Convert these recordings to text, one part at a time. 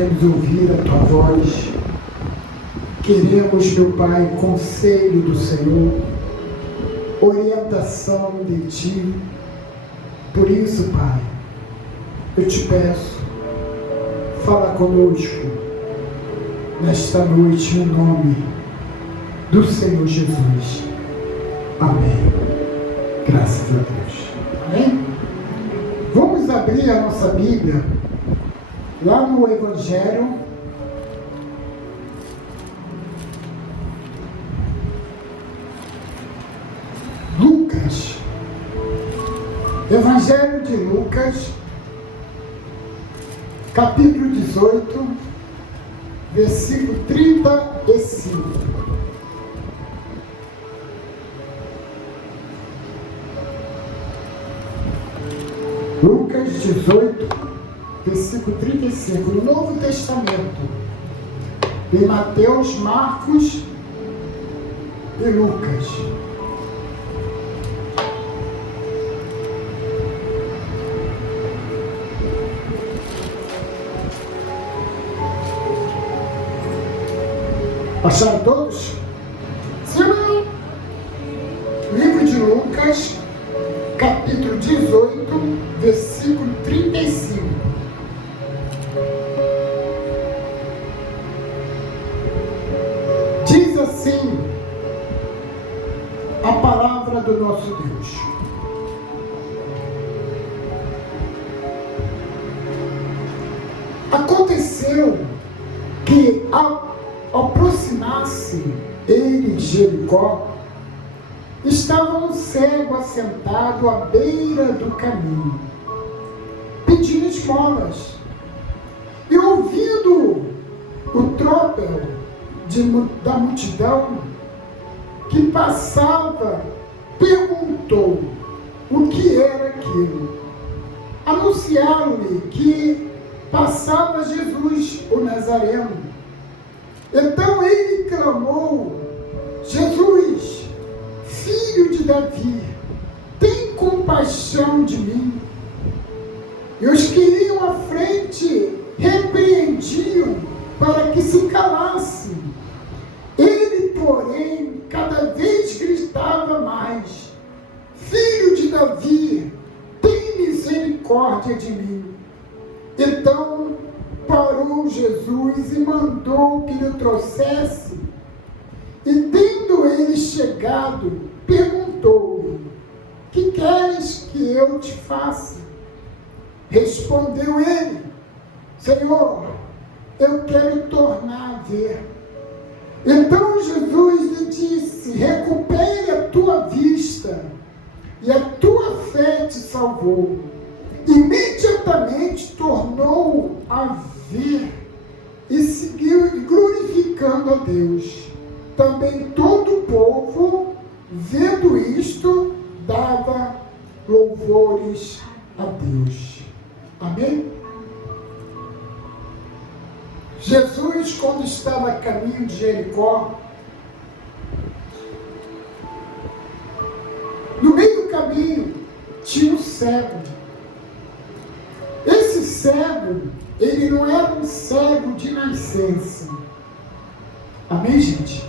Queremos ouvir a Tua voz, queremos, meu Pai, conselho do Senhor, orientação de Ti. Por isso, Pai, eu te peço, fala conosco nesta noite, em nome do Senhor Jesus. Amém. Graças a Deus. Amém? Vamos abrir a nossa Bíblia lá no Evangelho Lucas. Evangelho de Lucas, capítulo 18, versículo 35. Lucas 18, versículo 35, no Novo Testamento, de Mateus, Marcos e Lucas. Acharam todos? Sim, não? Livro de Lucas, capítulo 18, versículo 35. Diz assim a palavra do nosso Deus: aconteceu que ao aproximar-se ele de Jericó, estava um cego assentado à beira do caminho, pedindo esmolas. E ouvindo o tropel da multidão que passava, perguntou o que era aquilo. Anunciaram-lhe que passava Jesus, o Nazareno. Então ele clamou: Jesus, filho de Davi, tem compaixão de mim. E os que iam à frente repreendiam para que se calasse. Ele, porém, cada vez gritava mais: Filho de Davi, tem misericórdia de mim. Então parou Jesus e mandou que lhe trouxesse. E tendo ele chegado, perguntou-lhe: que queres que eu te faça? Respondeu ele: Senhor, eu quero tornar a ver. Então Jesus lhe disse: recupere a tua vista, e a tua fé te salvou. Imediatamente tornou a ver e seguiu glorificando a Deus. Também todo o povo, vendo isto, dava louvores a Deus. Amém? Jesus, quando estava a caminho de Jericó, no meio do caminho tinha um cego. Esse cego, ele não era um cego de nascença. Amém, gente?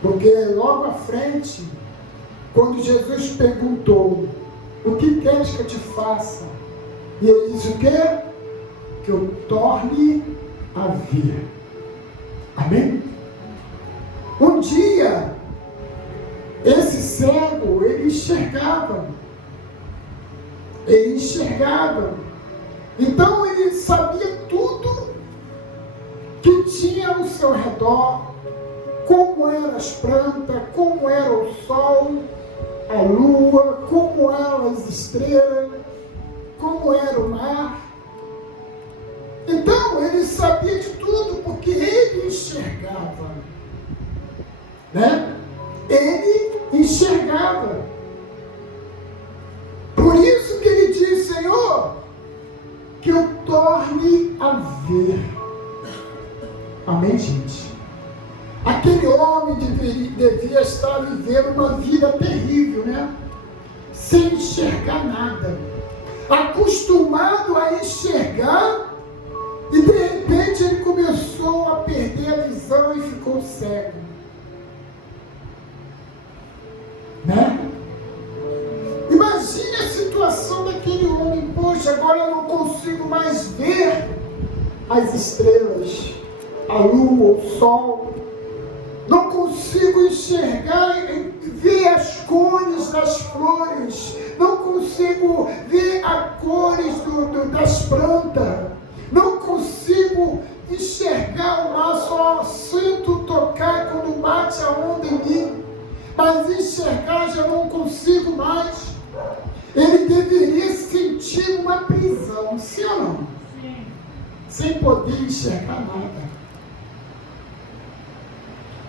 Porque logo à frente, quando Jesus perguntou: o que queres que eu te faça? E ele disse: o quê? Que eu torne a ver. Amém? Um dia, esse cego, ele enxergava. Ele enxergava. Então ele sabia tudo que tinha ao seu redor, como eram as plantas, como era o sol, a lua, como eram as estrelas, como era o mar. Então ele sabia de tudo, porque ele enxergava, né? Ele enxergava. Por isso que ele diz: Senhor, que eu torne a ver. Amém, gente? Aquele homem devia estar vivendo uma vida terrível, né? Sem enxergar nada. Acostumado a enxergar, e de repente ele começou agora eu não consigo mais ver as estrelas, a lua, o sol. Não consigo enxergar, ver as cores das flores. Não consigo ver as cores das plantas. Não consigo enxergar o mar, só sinto tocar quando bate a onda em mim. Mas enxergar já não consigo mais. Ele deveria sentir uma prisão, sim ou não? Sim. Sem poder enxergar nada.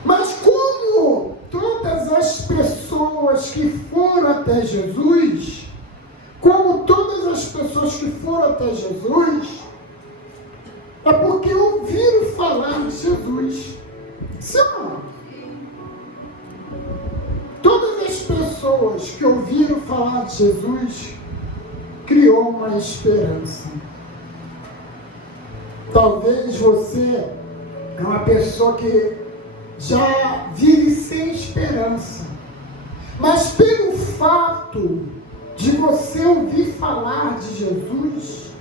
Mas como todas as pessoas que foram até Jesus, é porque ouviram falar de Jesus. Sim ou não? Todas as pessoas que ouviram falar de Jesus, criou uma esperança. Talvez você é uma pessoa que já vive sem esperança, mas pelo fato de você ouvir falar de Jesus,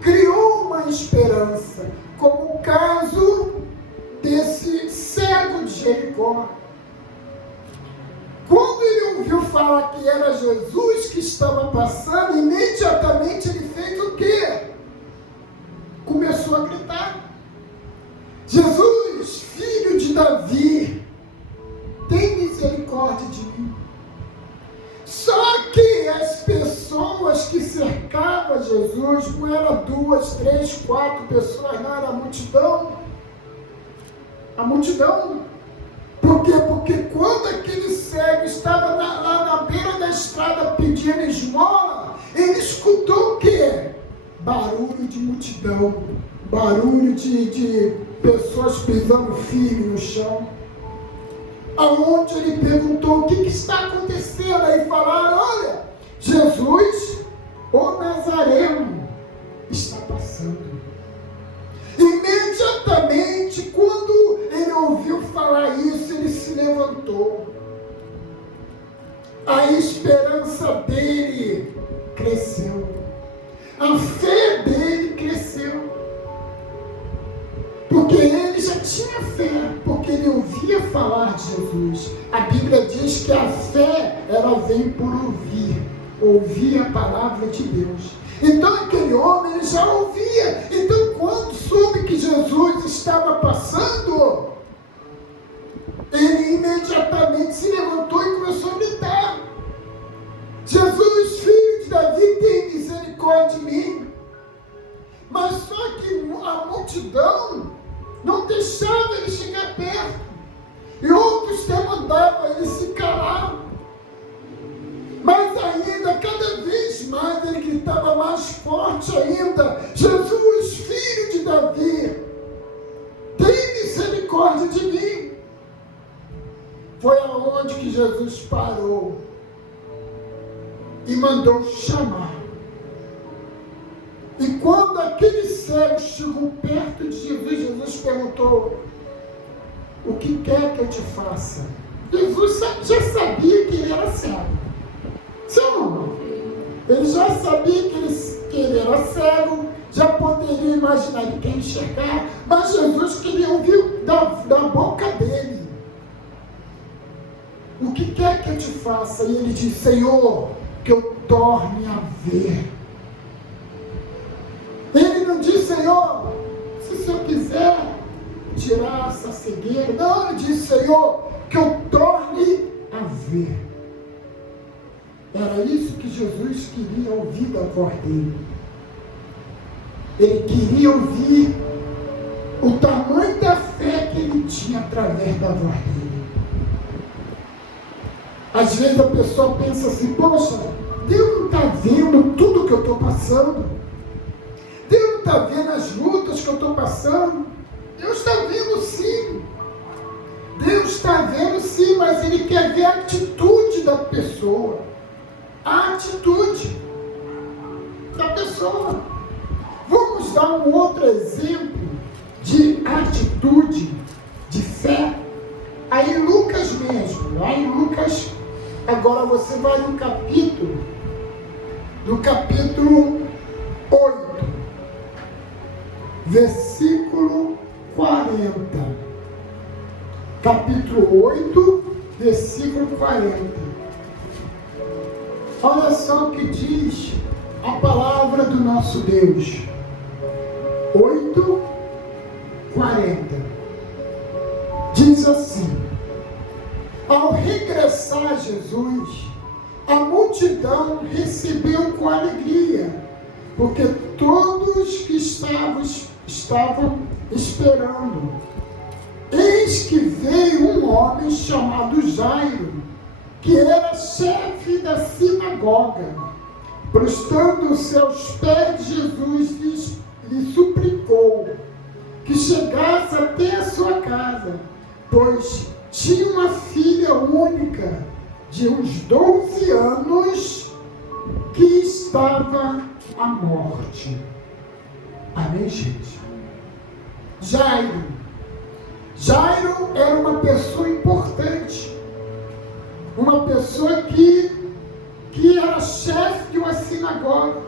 criou uma esperança, como o caso desse cego de Jericó. Quando ele ouviu falar que era Jesus que estava passando, imediatamente ele fez o quê? Começou a gritar: Jesus, filho de Davi, tem misericórdia de mim. Só que as pessoas que cercavam Jesus, não eram 2, 3, 4 pessoas, não, era a multidão. A multidão. Por quê? Porque quando aquele cego estava lá na beira da estrada pedindo esmola, ele escutou o quê? Barulho de multidão, barulho de pessoas pisando firme no chão. Aonde ele perguntou: o que está acontecendo? Aí falaram: olha, Jesus, o Nazareno, está passando. Imediatamente, quando ele ouviu falar isso, ele se levantou. A esperança dele cresceu. A fé dele cresceu. Porque ele já tinha fé, porque ele ouvia falar de Jesus. A Bíblia diz que a fé, ela vem por ouvir a palavra de Deus. Então aquele homem, ele já ouvia. Então quando soube que Jesus estava passando, ele imediatamente se levantou e começou a gritar: Jesus, filho de Davi, tem misericórdia de mim. Mas só que a multidão não deixava ele chegar perto, e outros demandavam ele se calar. Mas ainda, cada vez mais, ele gritava mais forte ainda: Jesus, filho de Davi, tem misericórdia de mim. Foi aonde que Jesus parou e mandou chamar. E quando aquele cego chegou perto de Jesus, Jesus perguntou: o que quer que eu te faça? Jesus já sabia que ele era cego. Sim ou não? Ele já sabia que ele era cego, já poderia imaginar, ele quer enxergar, mas Jesus queria ouvir da boca dele: o que quer que eu te faça? E ele disse: Senhor, que eu torne a ver. Ele não disse: Senhor, se o Senhor quiser tirar essa cegueira. Não, ele disse: Senhor, que eu torne a ver. Era isso que Jesus queria ouvir da voz dele. Ele queria ouvir o tamanho da fé que ele tinha através da voz dele. Às vezes a pessoa pensa assim: poxa, Deus não está vendo tudo que eu estou passando. Deus não está vendo as lutas que eu estou passando. Deus está vendo sim. Deus está vendo sim, mas Ele quer ver a atitude da pessoa. A atitude da pessoa. Vamos dar um outro exemplo de atitude, de fé. Aí em Lucas mesmo, lá em Lucas, agora você vai no capítulo versículo 40. Capítulo 8, versículo 40. Olha só o que diz a palavra do nosso Deus. 8, 40. Diz assim: ao regressar Jesus, a multidão recebeu com alegria, porque todos que estavam esperando. Eis que veio um homem chamado Jairo, que era chefe da sinagoga. Prostrando-se aos pés de Jesus, lhe suplicou que chegasse até a sua casa, pois tinha uma filha única, de uns 12 anos, que estava à morte. Amém, gente? Jairo era uma pessoa importante, uma pessoa que era chefe de uma sinagoga.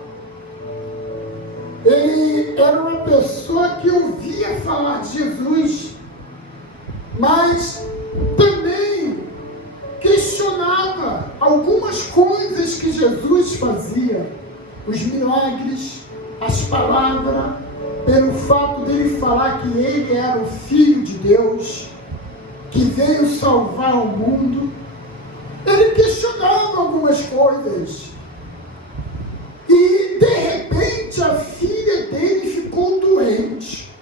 Ele era uma pessoa que ouvia falar de Jesus, mas também questionava algumas coisas que Jesus fazia, os milagres, as palavras, pelo fato dele falar que ele era o Filho de Deus, que veio salvar o mundo. Ele questionava algumas coisas. E, de repente, a filha dele ficou doente.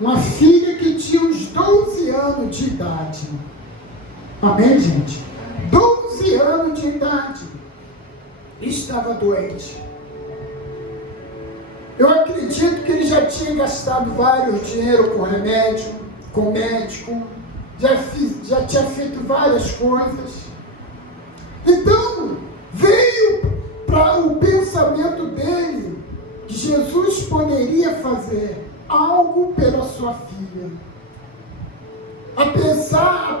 Uma filha que tinha uns 12 anos de idade. Amém, gente? 12 anos de idade. Estava doente. Eu acredito que ele já tinha gastado vários dinheiro com remédio, com médico, já tinha feito várias coisas. Então, veio para o pensamento dele que Jesus poderia fazer algo pela sua filha. Apesar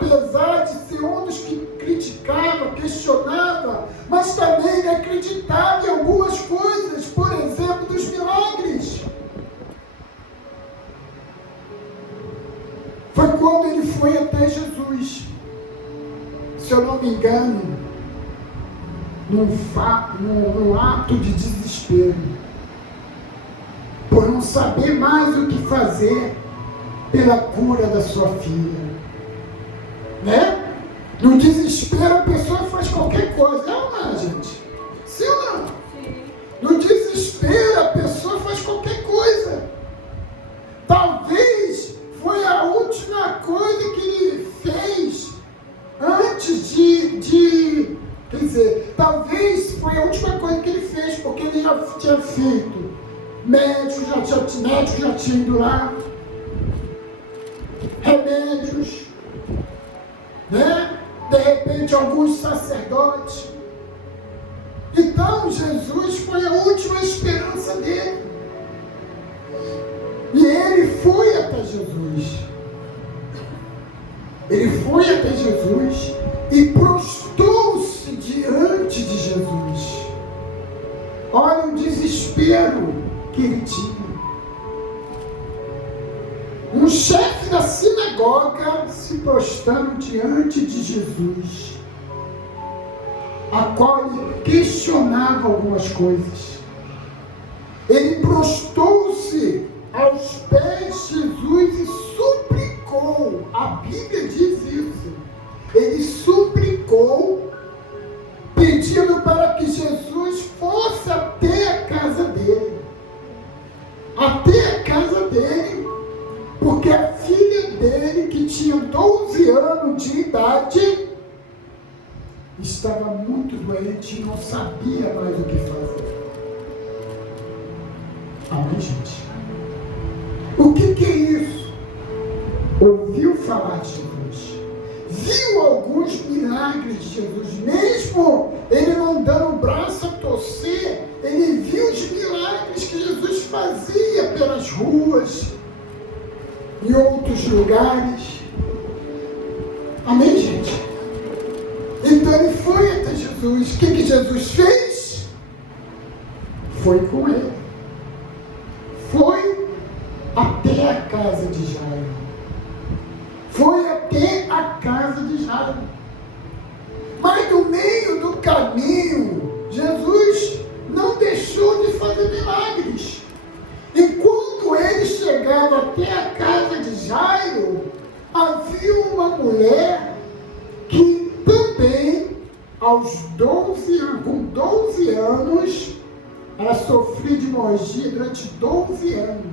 de ser um dos que criticava, questionava, mas também acreditava em algumas coisas, por exemplo, dos milagres. Foi quando ele foi até Jesus, se eu não me engano, num ato de desespero, por não saber mais o que fazer pela cura da sua filha, né? No desespero a pessoa faz qualquer coisa, não é, gente? Sim ou não? Sim. No desespero a pessoa faz qualquer coisa. Talvez foi a última coisa que ele fez antes quer dizer, talvez foi a última coisa que ele fez, porque ele já tinha feito. Médico já tinha ido lá, remédios, né? De repente alguns sacerdotes. Então Jesus foi a última esperança dele. E ele foi até Jesus. Ele foi até Jesus e prostrou-se diante de Jesus. Olha o desespero que ele tinha. Um chefe da sinagoga se prostrando diante de Jesus, a qual ele questionava algumas coisas. Ele prostrou-se aos pés de Jesus e suplicou. A Bíblia diz isso. Ele suplicou, pedindo para que Jesus fosse até a casa dele. Até a casa dele, porque a filha dele, que tinha 12 anos de idade, estava muito doente e não sabia mais o que fazer. Amém, gente? O que é isso? Ouviu falar de Jesus, viu alguns milagres de Jesus, mesmo ele não dando o braço a torcer, ele viu os milagres que Jesus fazia pelas ruas, em outros lugares. Amém, gente? Então ele foi até Jesus. O que Jesus fez? Foi com ele. Foi até a casa de Jairo. Foi até a casa de Jairo. Mas no meio do caminho, Jesus não deixou de fazer milagres. E quando ele chegava até a casa de Jairo, havia uma mulher que também, com 12 anos, ela sofria de hemorragia durante 12 anos.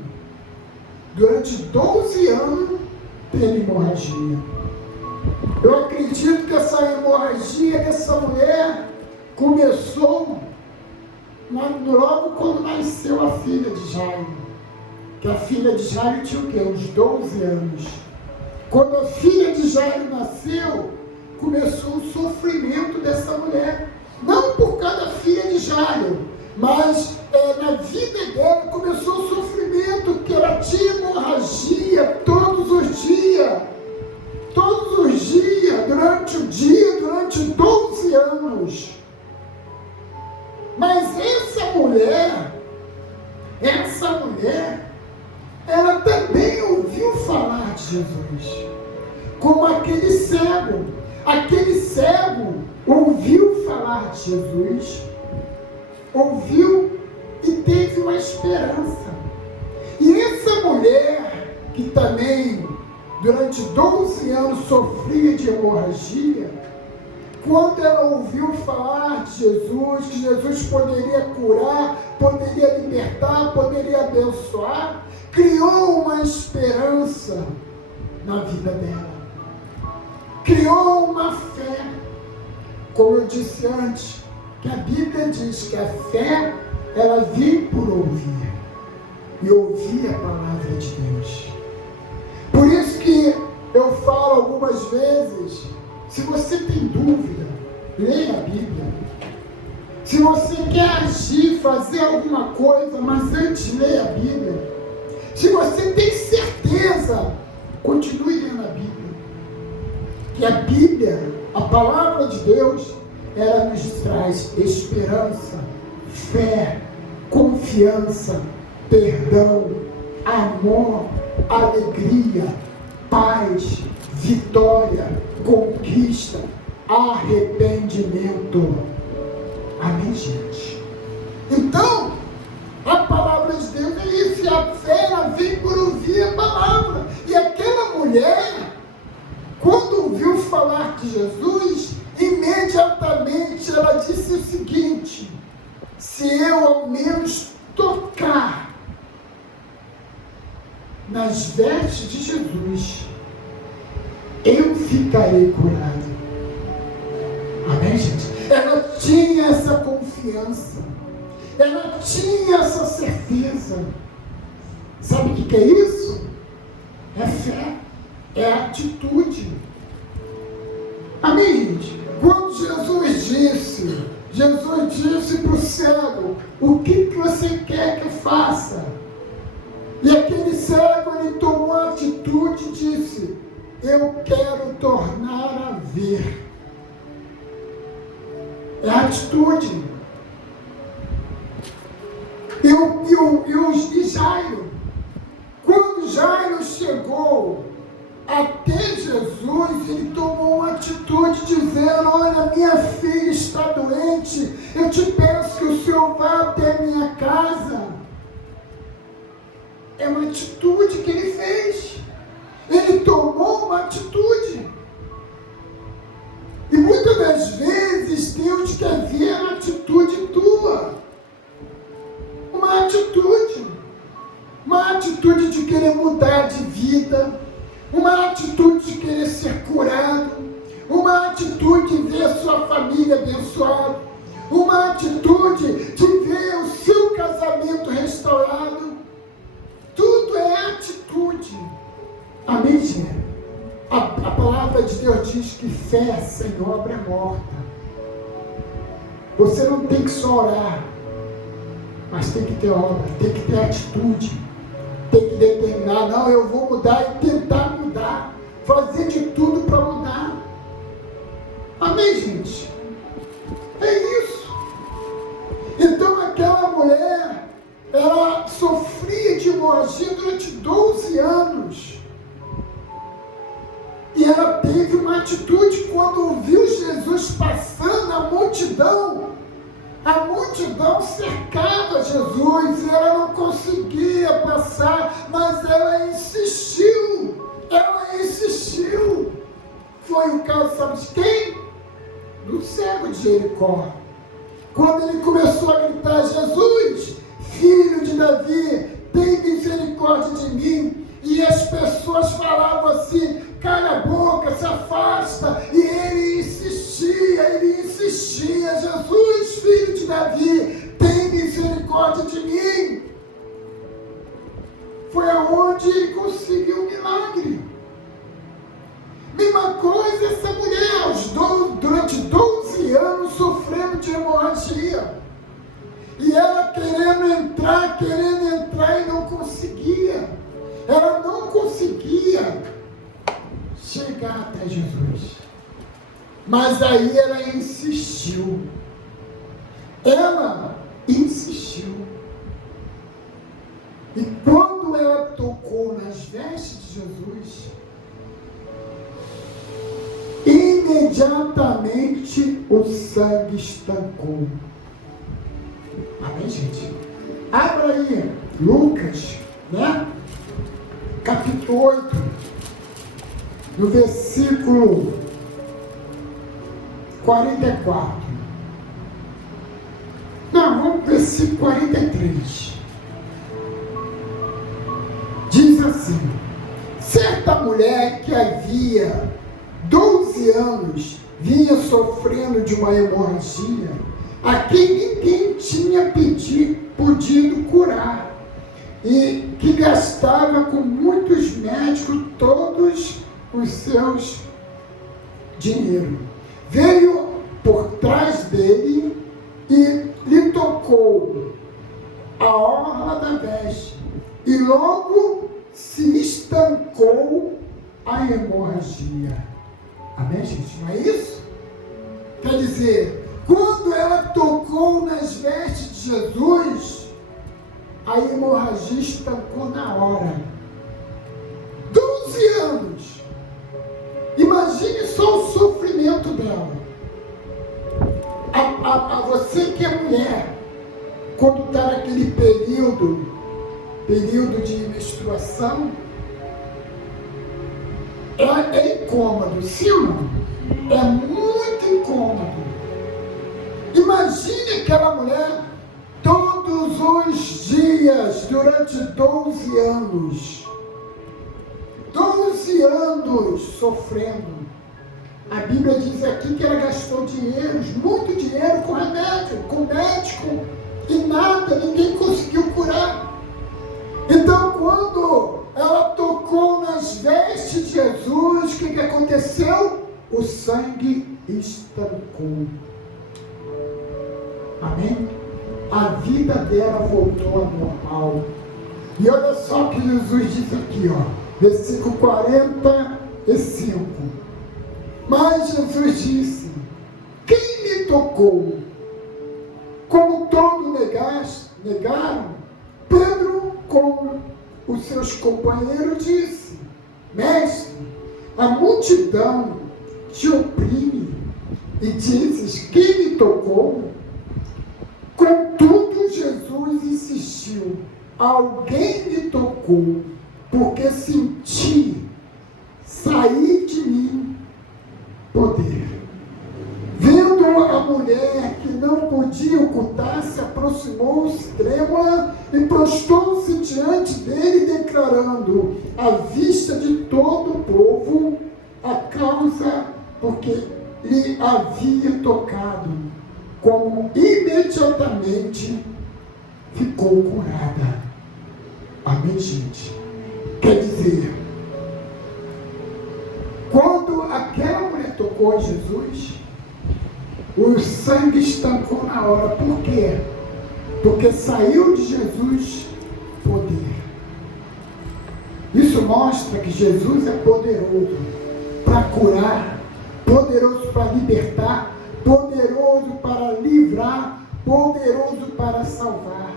Durante 12 anos, teve hemorragia. Eu acredito que essa hemorragia dessa mulher começou logo quando nasceu a filha de Jairo. Que a filha de Jairo tinha o quê? Uns 12 anos. Quando a filha de Jairo nasceu, começou o sofrimento dessa mulher. Não por causa da filha de Jairo, mas na vida dela começou o sofrimento, que ela tinha hemorragia todos os dias. Todos os dias, durante 12 anos. Mas essa mulher, ela também ouviu falar de Jesus, como aquele cego. Aquele cego ouviu falar de Jesus, ouviu e teve uma esperança. E essa mulher, que também durante 12 anos sofria de hemorragia, quando ela ouviu falar de Jesus, que Jesus poderia curar, poderia libertar, poderia abençoar, criou uma esperança na vida dela. Criou uma fé. Como eu disse antes, que a Bíblia diz que a fé, ela vem por ouvir. E ouvir a palavra de Deus. Por isso que eu falo algumas vezes, se você tem dúvida, leia a Bíblia. Se você quer agir, fazer alguma coisa, mas antes leia a Bíblia. Se você tem certeza, continue lendo a Bíblia. Que a Bíblia, a palavra de Deus, ela nos traz esperança, fé, confiança, perdão, amor, alegria, paz, vitória, conquista, arrependimento. Amém, gente? Então, a palavra de Deus é isso, e a fé, ela vem por ouvir a palavra. E aquela mulher, quando ouviu falar de Jesus, imediatamente ela disse o seguinte: se eu ao menos tocar nas vestes de Jesus, eu ficarei curado. Amém, gente? Ela tinha essa confiança, ela tinha essa certeza. Sabe o que é isso? É fé, é atitude. Amém, gente? Quando Jesus disse para o cego: o que você quer que eu faça? E aquele cego, ele tomou a atitude e disse: eu quero tornar a ver. É a atitude. E Jairo, quando Jairo chegou até Jesus, ele tomou uma atitude dizendo: olha, minha filha está doente, eu te peço que o Senhor vá até minha casa. É uma atitude que ele fez. Ele tomou uma atitude. E muitas das vezes Deus quer ver a atitude tua. Uma atitude de querer mudar de vida, uma atitude de querer ser curado, uma atitude de ver a sua família abençoada, uma atitude de ver o seu casamento restaurado. Tudo é atitude. Amém, gente? A palavra de Deus diz que fé sem obra é morta. Você não tem que só orar, mas tem que ter obra, tem que ter atitude, tem que determinar: não, eu vou mudar, e tentar mudar, fazer de tudo para mudar. Amém, gente? É isso. Então aquela mulher, ela sofria de hemorragia durante 12 anos. E ela teve uma atitude quando ouviu Jesus passando, a multidão cercava Jesus e ela não conseguia passar, mas ela insistiu. Foi o caso, sabe de quem? Do cego de Jericó. Quando ele começou a gritar: Jesus, filho de Davi, tem misericórdia de mim. E as pessoas falavam assim: cala a boca, se afasta. E ele insistia: Jesus, filho de Davi, tem misericórdia de mim. Foi aonde ele conseguiu o milagre. Mesma coisa essa mulher, durante 12 anos sofrendo de hemorragia. E ela querendo entrar e não conseguia. Ela não conseguia chegar até Jesus. Mas aí ela insistiu. E quando ela tocou nas vestes de Jesus, imediatamente o sangue estancou. Amém, gente? Abra aí, Lucas, né? Capítulo 8, no versículo 44. Não, vamos para o versículo 43. Diz assim: certa mulher que havia 12 anos vinha sofrendo de uma hemorragia, a quem ninguém tinha podido curar, e que gastava com muitos médicos todos os seus dinheiro. Veio por trás dele e lhe tocou a orla da veste, e logo se estancou a hemorragia. Amém, gente? Não é isso? Quer dizer, quando ela tocou nas vestes de Jesus, a hemorragia estancou na hora. 12 anos. Imagine só o sofrimento dela. A você que é mulher, quando está naquele período de menstruação, é incômodo, sim ou não? É muito incômodo. Imagine aquela mulher todos os dias, durante 12 anos. 12 anos sofrendo. A Bíblia diz aqui que ela gastou muito dinheiro com remédio, com médico, e nada, ninguém conseguiu curar. Então, quando ela tocou nas vestes de Jesus, o que aconteceu? O sangue estancou. Amém? A vida dela voltou ao normal. E olha só o que Jesus diz aqui, versículo 45. Mas Jesus disse: quem me tocou? Como todos negaram, Pedro, com os seus companheiros, disse: mestre, a multidão te oprime e dizes: quem me tocou? Contudo, Jesus insistiu: alguém me tocou, porque senti sair de mim poder. Vendo a mulher que não podia ocultar, se aproximou-se trêmula e prostrou-se diante dele, declarando à vista de todo o povo a causa porque lhe havia tocado, como imediatamente ficou curada. Amém, gente? Quer dizer, quando aquela mulher tocou a Jesus, o sangue estancou na hora. Por quê? Porque saiu de Jesus poder. Isso mostra que Jesus é poderoso para curar, poderoso para libertar, poderoso para livrar, poderoso para salvar.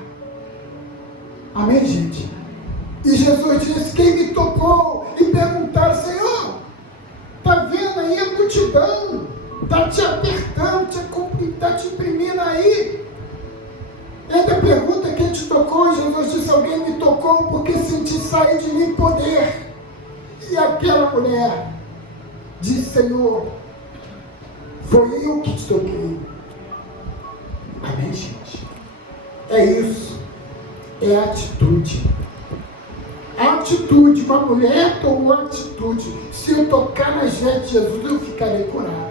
Amém, gente? E Jesus disse: quem me tocou? E perguntaram: Senhor, está vendo aí a multidão? Está te apertando, está te imprimindo aí. Ainda pergunta quem te tocou. Jesus disse: alguém me tocou porque senti sair de mim poder. E aquela mulher disse: Senhor, foi eu que te toquei. Amém, gente? É isso. É a atitude. A atitude. Uma mulher tomou a atitude: se eu tocar nas vestes de Jesus, eu ficarei curado.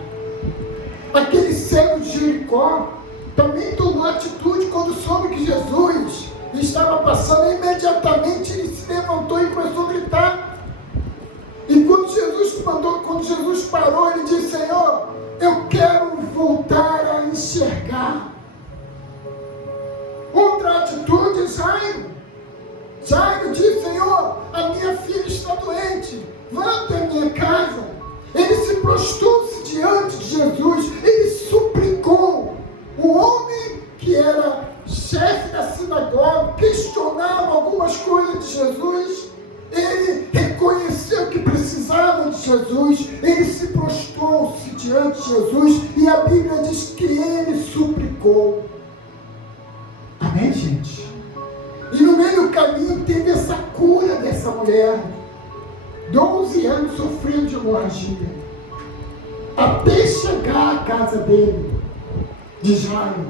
Aquele cego de Jericó também tomou atitude quando soube que Jesus estava passando. Imediatamente ele se levantou e começou a gritar. E quando Jesus parou, ele disse: Senhor, eu quero voltar a enxergar. Outra atitude, Jairo disse: Senhor, a minha filha está doente, vá até a minha casa. Ele se prostrou-se diante de Jesus, ele suplicou. O homem que era chefe da sinagoga, questionava algumas coisas de Jesus, ele reconheceu que precisava de Jesus, ele se prostrou-se diante de Jesus, e a Bíblia diz que ele suplicou. Amém, gente? E no meio do caminho teve essa cura dessa mulher, 12 anos sofrendo de hemorragia, até chegar à casa dele, de Jairo.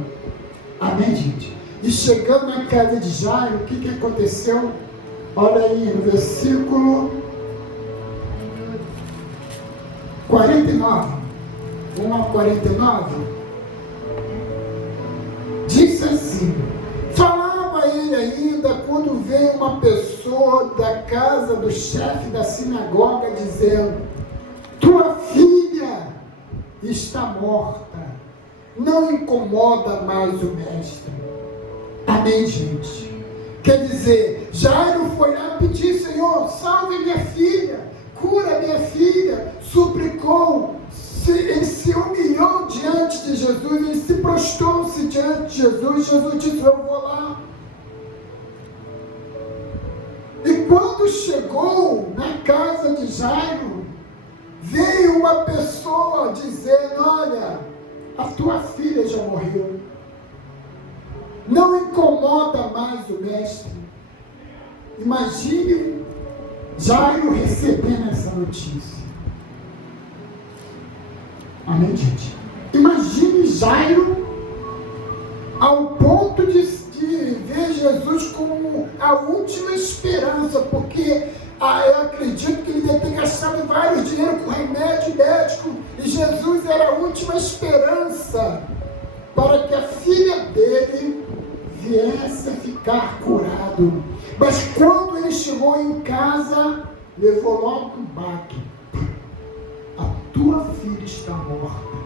Amém, gente? E chegando na casa de Jairo, o que aconteceu? Olha aí no versículo 49, 1 a 49, disse assim: falava ele ainda quando veio uma pessoa da casa do chefe da sinagoga, dizendo: tua filha está morta, não incomoda mais o mestre. Amém, gente? Quer dizer, Jairo foi lá pedir: Senhor, salve minha filha, cura minha filha. Suplicou, ele se humilhou diante de Jesus, ele se prostrou-se diante de Jesus. Jesus disse: eu vou lá. E quando chegou na casa de Jairo, veio uma pessoa dizendo: olha, a tua filha já morreu, não incomoda mais o mestre. Imagine Jairo recebendo essa notícia. Amém, gente? Imagine Jairo ao ponto de ver Jesus como a última esperança, porque eu acredito que ele deve ter gastado vários dinheiro com remédio médico, e Jesus era a última esperança para que a filha dele viesse a ficar curado. Mas quando ele chegou em casa, levou logo um baque: a tua filha está morta,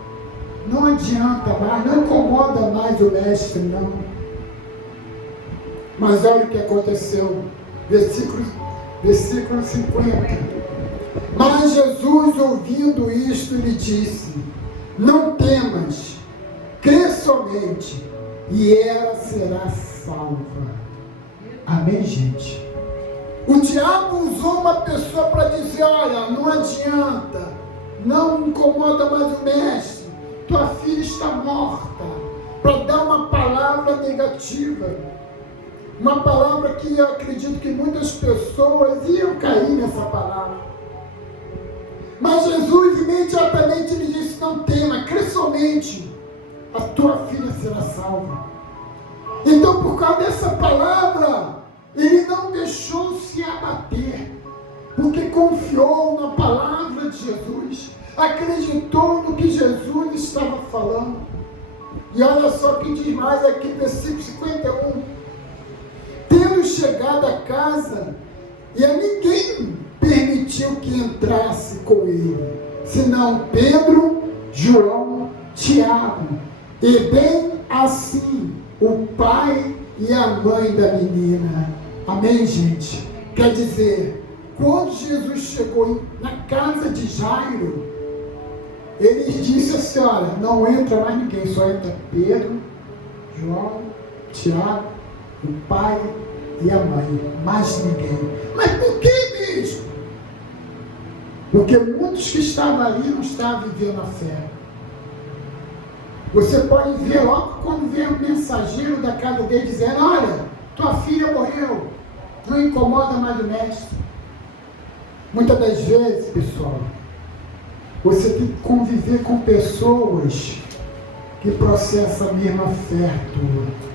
não adianta mais, não incomoda mais o mestre, não. Mas olha o que aconteceu, versículo 50. Mas Jesus, ouvindo isto, lhe disse: não temas, crê somente, e ela será salva. Amém, gente? O diabo usou uma pessoa para dizer: olha, não adianta, não incomoda mais o mestre, tua filha está morta, para dar uma palavra negativa, uma palavra que eu acredito que muitas pessoas iam cair nessa palavra. Mas Jesus imediatamente lhe disse: não tema, crê somente, a tua filha será salva. Então, por causa dessa palavra, ele não deixou se abater, porque confiou na palavra de Jesus, acreditou no que Jesus estava falando. E olha só o que diz mais aqui, versículo 51. Tendo chegado a casa, e a ninguém permitiu que entrasse com ele, senão Pedro, João, Tiago, e bem assim o pai e a mãe da menina. Amém, gente? Quer dizer, quando Jesus chegou na casa de Jairo, ele disse assim: olha, não entra mais ninguém, só entra Pedro, João, Tiago, o pai e a mãe, mais ninguém. Mas por que mesmo? Porque muitos que estavam ali não estavam vivendo a fé. Você pode ver logo quando vem um mensageiro da casa dele dizendo: olha, tua filha morreu, não incomoda mais o mestre. Muitas das vezes, pessoal, você tem que conviver com pessoas que processam a mesma fé tua.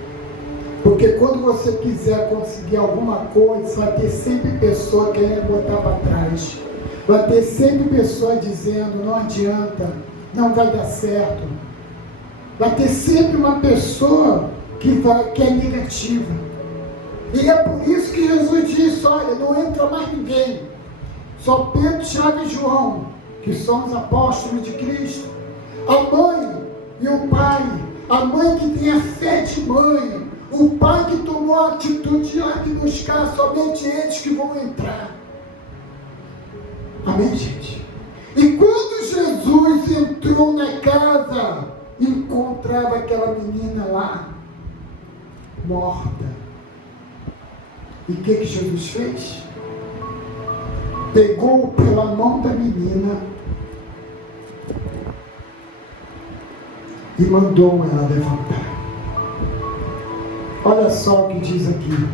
Porque quando você quiser conseguir alguma coisa, vai ter sempre pessoa querendo botar para trás. Vai ter sempre pessoa dizendo: não adianta, não vai dar certo. Vai ter sempre uma pessoa que é negativa. E é por isso que Jesus disse: olha, não entra mais ninguém. Só Pedro, Tiago e João, que são os apóstolos de Cristo. A mãe e o pai. A mãe que tem a fé de mãe. O pai que tomou a atitude de ir lá buscar, somente eles que vão entrar. Amém, gente? E quando Jesus entrou na casa, encontrava aquela menina lá, morta. E o que Jesus fez? Pegou pela mão da menina e mandou ela levantar. Olha só o que diz aqui,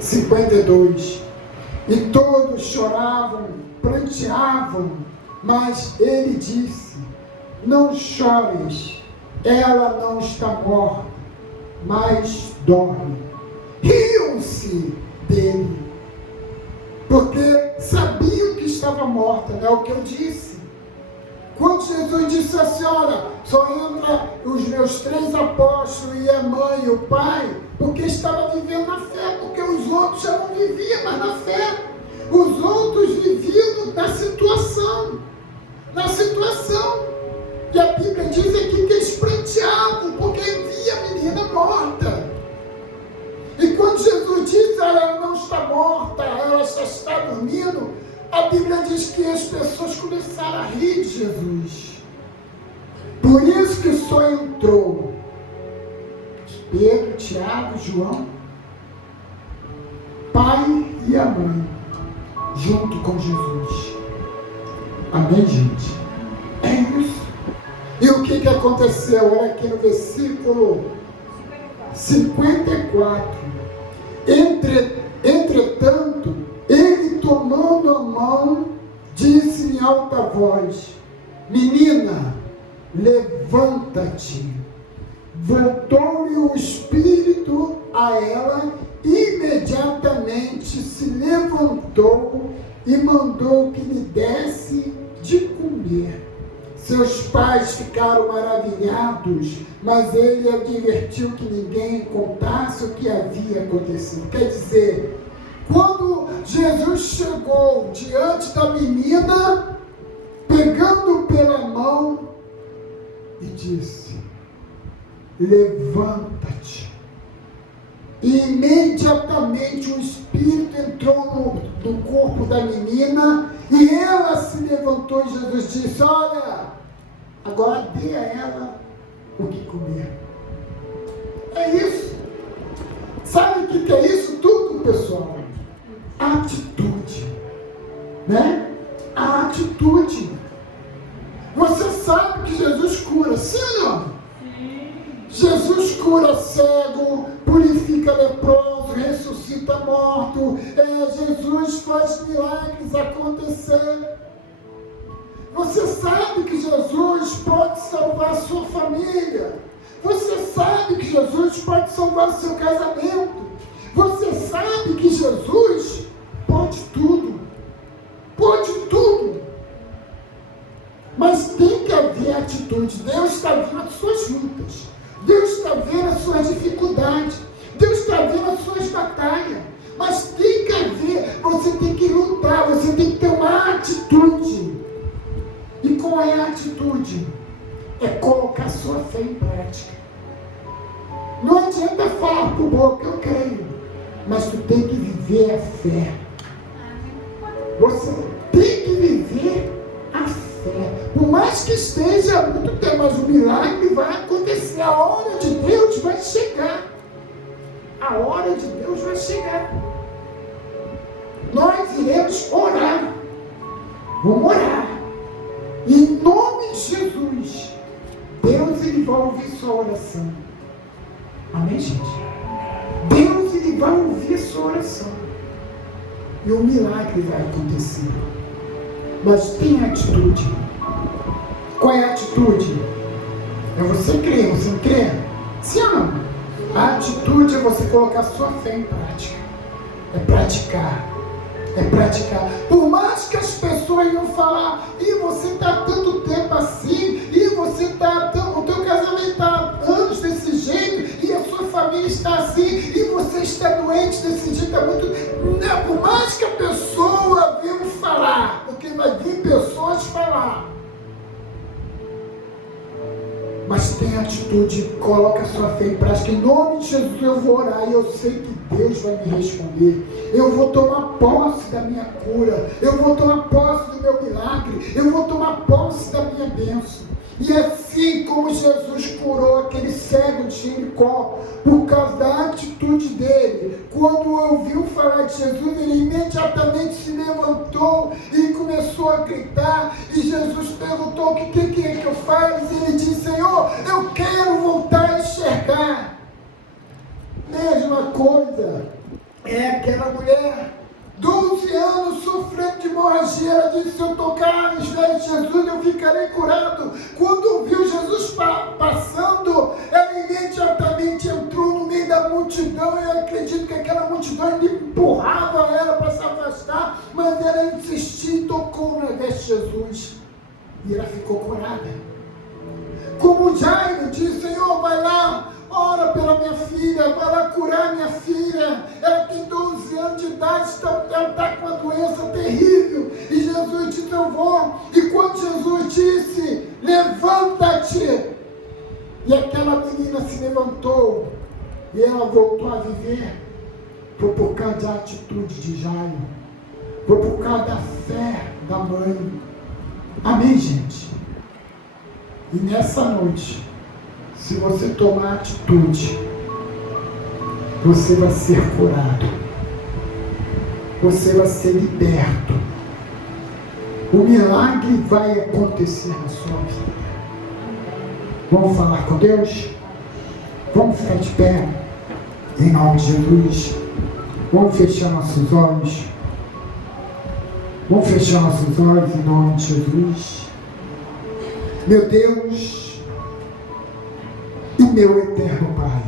52. E todos choravam, pranteavam, mas ele disse: não chores, ela não está morta, mas dorme. Riam-se dele, porque sabiam que estava morta, não é o que eu disse. Quando Jesus disse assim: olha, só entra os meus 3 apóstolos e a mãe e o pai, porque estava vivendo na fé, porque os outros já não viviam mais na fé. Os outros viviam na situação. Que a Bíblia diz aqui que eles pranteavam, porque via a menina morta. E quando Jesus disse: ela não está morta, ela só está dormindo, a Bíblia diz que as pessoas começaram a rir de Jesus. Por isso que só entrou Pedro, Tiago, João, pai e a mãe, junto com Jesus. Amém, gente? É isso. E o que aconteceu? Olha aqui no versículo 54. Entretanto, ele, tomando a mão, disse em alta voz: menina, levanta-te. Voltou-lhe o espírito a ela, imediatamente se levantou e mandou que lhe desse de comer. Seus pais ficaram maravilhados, mas ele advertiu que ninguém contasse o que havia acontecido. Quer dizer, quando Jesus chegou diante da menina, pegando pela mão, e disse: levanta-te. E imediatamente o Espírito entrou no corpo da menina, e ela se levantou, e Jesus disse: olha, agora dê a ela o que comer. É isso. Sabe o que é isso tudo, pessoal? A atitude, né? A atitude. Você sabe que Jesus cura, sim ou não? Sim. Jesus cura cego, purifica leproso, ressuscita morto. Jesus faz milagres acontecer. Você sabe que Jesus pode salvar a sua família. Você sabe que Jesus pode salvar o seu casamento. Você sabe que Jesus pode tudo. Pode tudo. Mas tem que haver atitude. Deus está vendo as suas lutas. Deus está vendo as suas dificuldades. Deus está vendo as suas batalhas. Mas tem que haver, você tem que lutar, você tem que ter uma atitude. E qual é a atitude? É colocar sua fé em prática. Não adianta falar por boca, eu creio. Mas tu tem que viver a fé. Você tem que viver a fé. Por mais que esteja muito tempo, mas o milagre vai acontecer. A hora de Deus vai chegar. A a hora de Deus vai chegar. Nós iremos orar. Vamos orar. Em nome de Jesus, Deus ele vai ouvir sua oração. Amém, gente? Deus ele vai ouvir sua oração. E o milagre vai acontecer. Mas tem atitude. Qual é a atitude? É você crer, você não crê? Sim ou não? A atitude é você colocar sua fé em prática. É praticar. É praticar. Por mais que as pessoas iam falar, e você está tanto tempo assim, e você está, o teu casamento está há anos desse jeito, e a sua família está assim, e você está doente desse jeito há muito. Não, por mais que a pessoa venha falar, porque vai vir pessoas falar. Mas tem atitude, coloca a sua fé em prática. Em nome de Jesus eu vou orar e eu sei que Deus vai me responder. Eu vou tomar posse da minha cura. Eu vou tomar posse do meu milagre. Eu vou tomar posse da minha bênção. E assim como Jesus curou aquele cego de Jericó, por causa da atitude dele, quando ouviu falar de Jesus, ele imediatamente se levantou e começou a gritar. E Jesus perguntou: o que é que eu faço? E ele disse: Senhor, eu quero voltar a enxergar. Mesma coisa é aquela mulher, 12 anos sofrendo de hemorragia. Ela disse: se eu tocar nos pés de Jesus, eu ficarei curado. Quando viu Jesus passando, ela imediatamente entrou no meio da multidão. Eu acredito que aquela multidão empurrava ela para se afastar, mas ela insistiu e tocou na veste de Jesus. E ela ficou curada. Como Jairo disse: Senhor, vai lá, ora pela minha filha, vai lá curar minha filha. Ela tem 12 anos de idade, ela está com uma doença terrível. E Jesus disse: eu vou. E quando Jesus disse: levanta-te, e aquela menina se levantou, e ela voltou a viver, foi por causa da atitude de Jairo, foi por causa da fé da mãe. Amém, gente? E nessa noite, se você tomar atitude, você vai ser curado. Você vai ser liberto. O milagre vai acontecer na sua vida. Vamos falar com Deus? Vamos ficar de pé, em nome de Jesus. Vamos fechar nossos olhos. Vamos fechar nossos olhos em nome de Jesus. Meu Deus e meu eterno Pai,